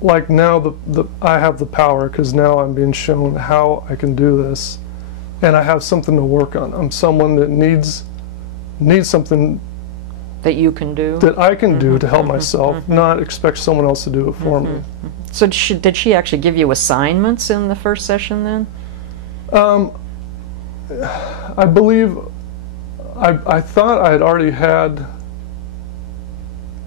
like now I have the power, because now I'm being shown how I can do this, and I have something to work on. I'm someone that needs something that you can do, that I can do to help myself, not expect someone else to do it for me. So did she actually give you assignments in the first session then? I believe I thought I had already had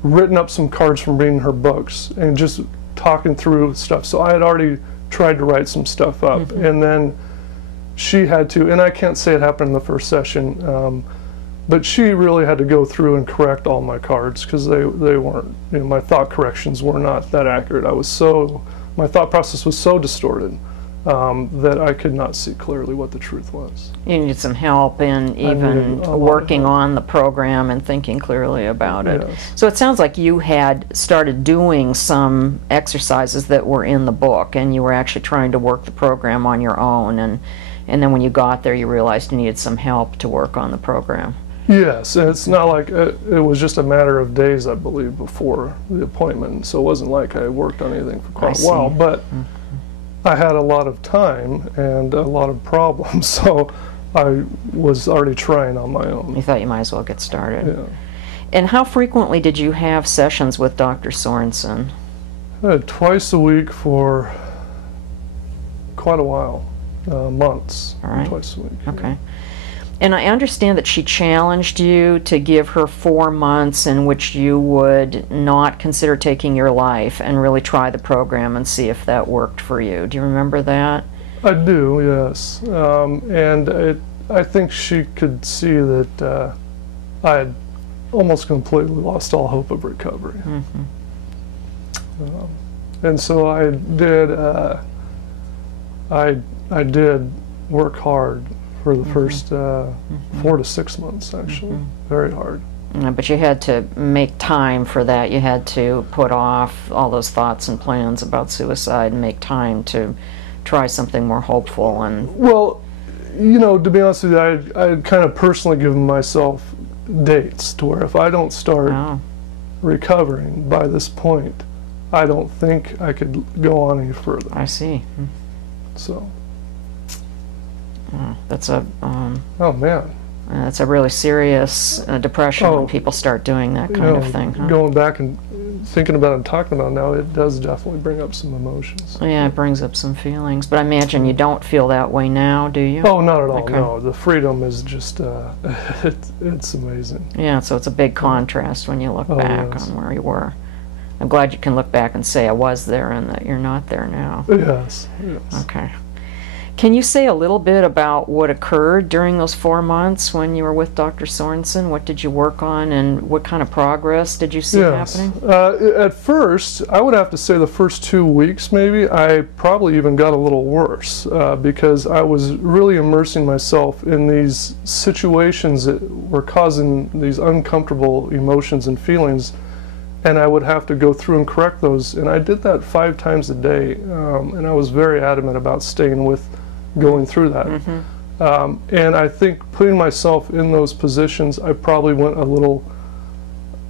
written up some cards from reading her books and just talking through stuff. So I had already tried to write some stuff up, and then she had to, and I can't say it happened in the first session, but she really had to go through and correct all my cards, because they weren't, you know, my thought corrections were not that accurate. My thought process was so distorted that I could not see clearly what the truth was. You needed some help in even working on the program and thinking clearly about it. Yes. So it sounds like you had started doing some exercises that were in the book, and you were actually trying to work the program on your own, and then when you got there you realized you needed some help to work on the program. Yes, and it's not like it was just a matter of days, I believe, before the appointment, so it wasn't like I worked on anything for quite a while, but I had a lot of time and a lot of problems, so I was already trying on my own. You thought you might as well get started. Yeah. And how frequently did you have sessions with Dr. Sorensen? Twice a week for quite a while, months, twice a week. Okay. And I understand that she challenged you to give her 4 months in which you would not consider taking your life and really try the program and see if that worked for you. Do you remember that? I do, yes. And I think she could see that I had almost completely lost all hope of recovery. And so I did work hard for the first 4 to 6 months, actually. Very hard. But you had to make time for that. You had to put off all those thoughts and plans about suicide and make time to try something more hopeful. And well, you know, to be honest with you, I had kind of personally given myself dates to where if I don't start recovering by this point, I don't think I could go on any further. I see. So. That's a oh man, that's a really serious depression when people start doing that kind of thing. Huh? Going back and thinking about it and talking about it now, it does definitely bring up some emotions. Yeah, it brings up some feelings. But I imagine you don't feel that way now, do you? Oh, not at all. Okay. No, the freedom is just it's amazing. Yeah, so it's a big contrast when you look back on where you were. I'm glad you can look back and say I was there and that you're not there now. Yes. Okay. Can you say a little bit about what occurred during those 4 months when you were with Dr. Sorensen? What did you work on, and what kind of progress did you see happening? At first, I would have to say the first 2 weeks maybe, I probably even got a little worse because I was really immersing myself in these situations that were causing these uncomfortable emotions and feelings, and I would have to go through and correct those. And I did that 5 times a day, and I was very adamant about staying with going through that. And I think putting myself in those positions, I probably went a little,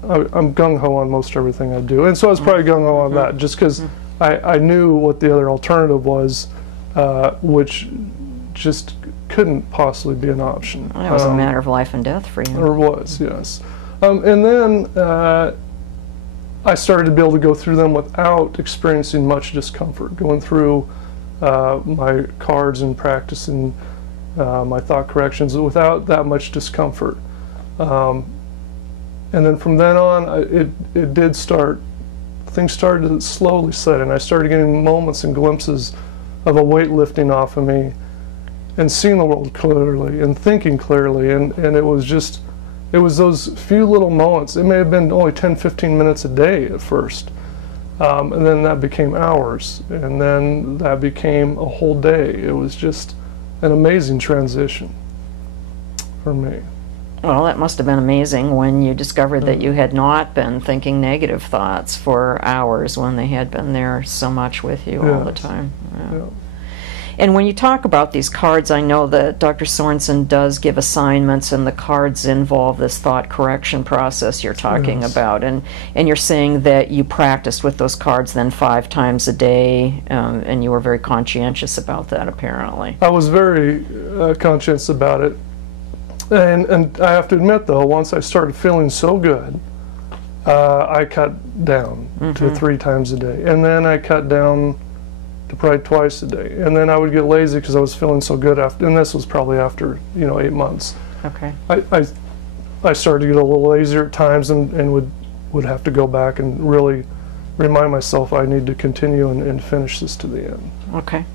I'm gung-ho on most everything I do. And so I was probably gung-ho on that just because I knew what the other alternative was, which just couldn't possibly be an option. It was a matter of life and death for you. Or was, yes. And then I started to be able to go through them without experiencing much discomfort, going through my cards and practicing my thought corrections without that much discomfort. And then from then on, it did start, things started to slowly set in. I started getting moments and glimpses of a weight lifting off of me and seeing the world clearly and thinking clearly. And it was just, it was those few little moments. It may have been only 10-15 minutes a day at first. And then that became hours, and then that became a whole day. It was just an amazing transition for me. Well, that must have been amazing when you discovered that you had not been thinking negative thoughts for hours when they had been there so much with you all the time. Yeah. And when you talk about these cards, I know that Dr. Sorensen does give assignments, and the cards involve this thought correction process you're talking about. And you're saying that you practiced with those cards then 5 times a day, and you were very conscientious about that, apparently. I was very conscious about it. And I have to admit, though, once I started feeling so good, I cut down to 3 times a day. And then I cut down to probably twice a day. And then I would get lazy because I was feeling so good after, and this was probably after, 8 months. Okay. I started to get a little lazier at times and would have to go back and really remind myself I need to continue and finish this to the end. Okay.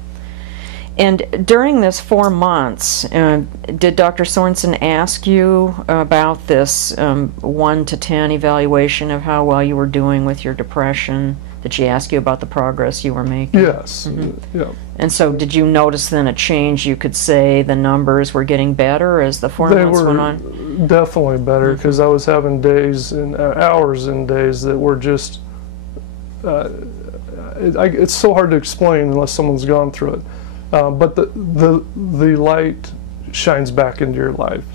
And during this 4 months, did Dr. Sorensen ask you about this 1 to 10 evaluation of how well you were doing with your depression? Did she ask you about the progress you were making? Yes. Yeah. And so did you notice then a change? You could say the numbers were getting better as the 4 months went on? They were definitely better, because I was having days and hours and days that were just, it's so hard to explain unless someone's gone through it. But the light shines back into your life,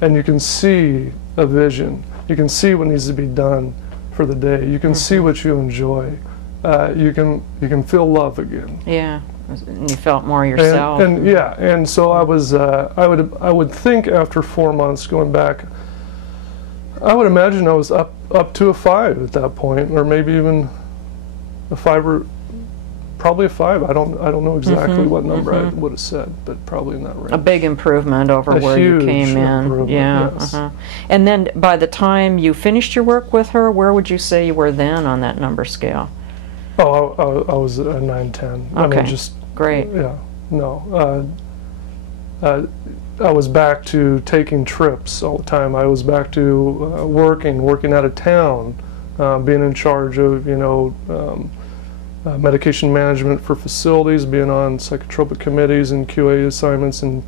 and you can see a vision. You can see what needs to be done for the day. You can see what you enjoy. You can feel love again. Yeah, and you felt more yourself. And yeah, and so I was. I would think after 4 months going back, I would imagine I was up to a 5 at that point, or maybe even a 5 or. Probably a 5. I don't know exactly what number I would have said, but probably in that range. A big improvement over where you came in. Yeah. Yes. And then by the time you finished your work with her, where would you say you were then on that number scale? Oh, I was a 9/10. Okay. I mean, just great. Yeah. No. I was back to taking trips all the time. I was back to working out of town, being in charge of medication management for facilities, being on psychotropic committees and QA assignments, and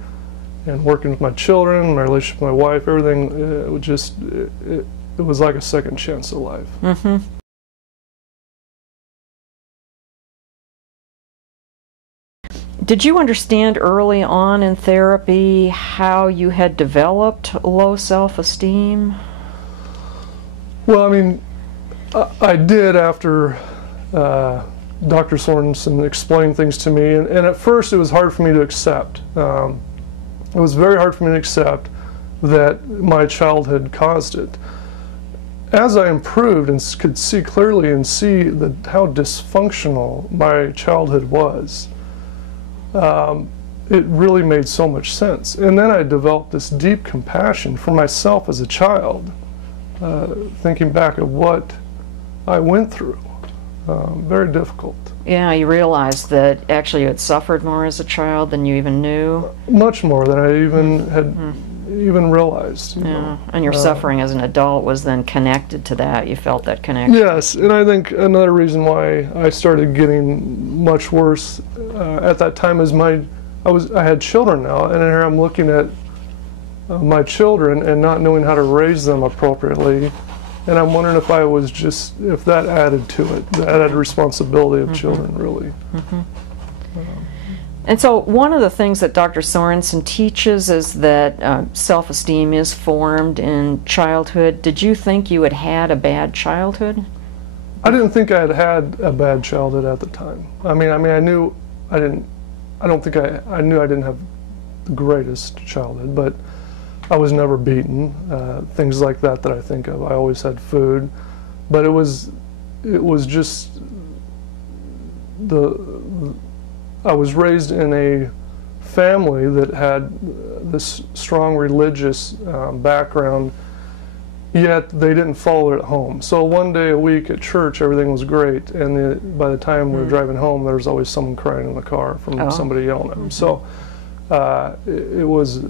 working with my children, my relationship with my wife, everything. It was just, it was like a second chance at life. Did you understand early on in therapy how you had developed low self-esteem? Well, I mean, I did after Dr. Sorensen explained things to me, and at first it was hard for me to accept. It was very hard for me to accept that my childhood caused it. As I improved and could see clearly and see how dysfunctional my childhood was, it really made so much sense. And then I developed this deep compassion for myself as a child, thinking back at what I went through. Very difficult. Yeah, you realized that actually you had suffered more as a child than you even knew. Much more than I even had even realized. You know. And your suffering as an adult was then connected to that. You felt that connection. Yes, and I think another reason why I started getting much worse at that time is I had children now, and here I'm looking at my children and not knowing how to raise them appropriately. And I'm wondering if that added to it, the added responsibility of children, really. And so one of the things that Dr. Sorensen teaches is that self-esteem is formed in childhood. Did you think you had had a bad childhood? I didn't think I had a bad childhood at the time. I knew I knew I didn't have the greatest childhood, but I was never beaten, things like that I think of. I always had food, but it was just I was raised in a family that had this strong religious background, yet they didn't follow it at home. So one day a week at church, everything was great, and by the time we were driving home, there was always someone crying in the car from somebody yelling at them. So it was.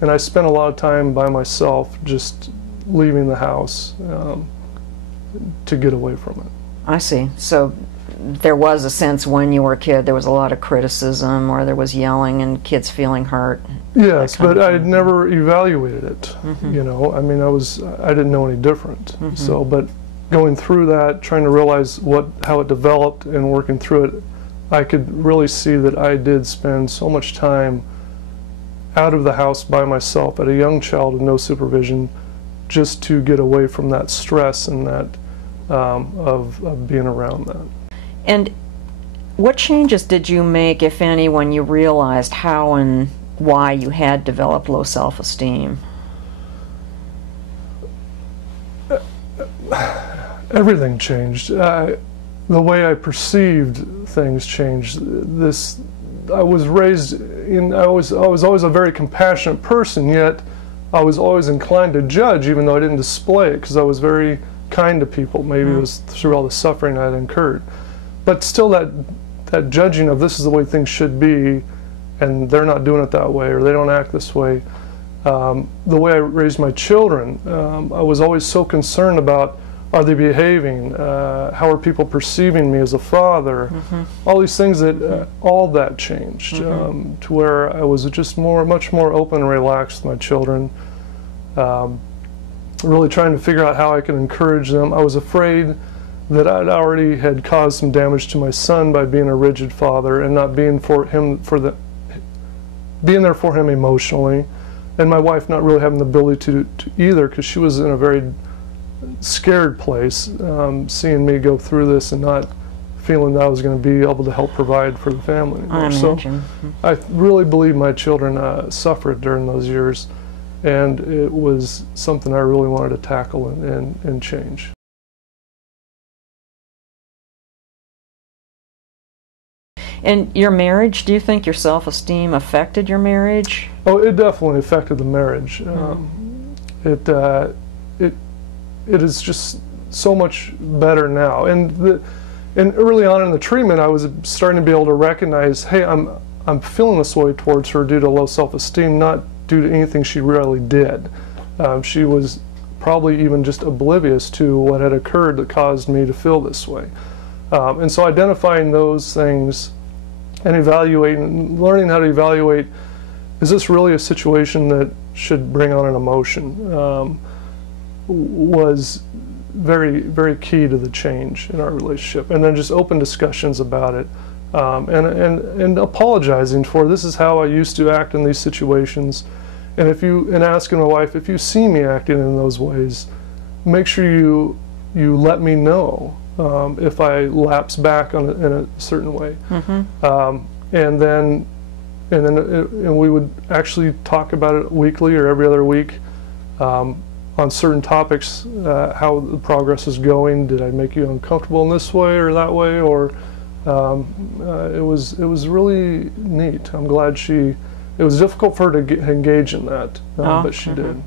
And I spent a lot of time by myself, just leaving the house to get away from it. I see. So there was a sense when you were a kid, there was a lot of criticism, or there was yelling and kids feeling hurt. Yes, but I had never evaluated it. You know, I mean, I didn't know any different. So, but going through that, trying to realize how it developed and working through it, I could really see that I did spend so much time out of the house by myself at a young child with no supervision, just to get away from that stress and that of being around that. And what changes did you make, if any, when you realized how and why you had developed low self-esteem? Everything changed. The way I perceived things changed. I was raised in. I was always a very compassionate person, yet I was always inclined to judge, even though I didn't display it, because I was very kind to people. Maybe it was through all the suffering I had incurred, but still, that judging of this is the way things should be, and they're not doing it that way, or they don't act this way. The way I raised my children, I was always so concerned about, are they behaving? How are people perceiving me as a father? All these things that, all that changed to where I was just much more open and relaxed with my children. Really trying to figure out how I could encourage them. I was afraid that I'd already had caused some damage to my son by being a rigid father and not being being there for him emotionally, and my wife not really having the ability to either, because she was in a very scared place, seeing me go through this and not feeling that I was going to be able to help provide for the family anymore. So I really believe my children suffered during those years, and it was something I really wanted to tackle and change. And your marriage, do you think your self-esteem affected your marriage? Oh, it definitely affected the marriage. It is just so much better now. And early on in the treatment, I was starting to be able to recognize, hey, I'm feeling this way towards her due to low self-esteem, not due to anything she really did. She was probably even just oblivious to what had occurred that caused me to feel this way. And so identifying those things and evaluating, learning how to evaluate, is this really a situation that should bring on an emotion, was very, very key to the change in our relationship. And then just open discussions about it, and apologizing for, this is how I used to act in these situations. And asking my wife, if you see me acting in those ways, make sure you let me know if I lapse back in a certain way. And then we would actually talk about it weekly or every other week, on certain topics, how the progress is going. Did I make you uncomfortable in this way or that way? Or it was really neat. I'm glad it was difficult for her to engage in that, but she did.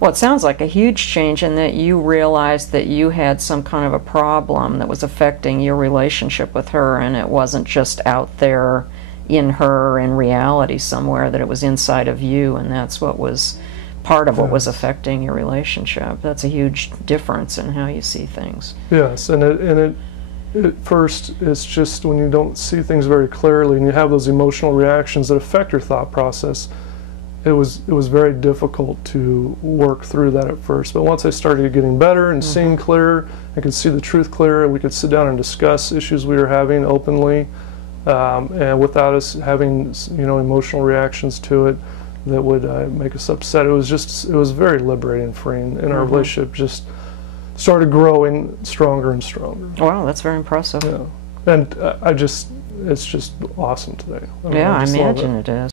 Well, it sounds like a huge change in that you realized that you had some kind of a problem that was affecting your relationship with her, and it wasn't just out there in her in reality somewhere, that it was inside of you, and that's what was part of what was affecting your relationship. That's a huge difference in how you see things. Yes, and at first, it's just when you don't see things very clearly and you have those emotional reactions that affect your thought process, it was very difficult to work through that at first. But once I started getting better and seeing clearer, I could see the truth clearer, and we could sit down and discuss issues we were having openly, and without us having emotional reactions to it that would make us upset. It was very liberating and freeing, and our relationship just started growing stronger and stronger. Wow, that's very impressive. Yeah, and it's just awesome today. I imagine it is.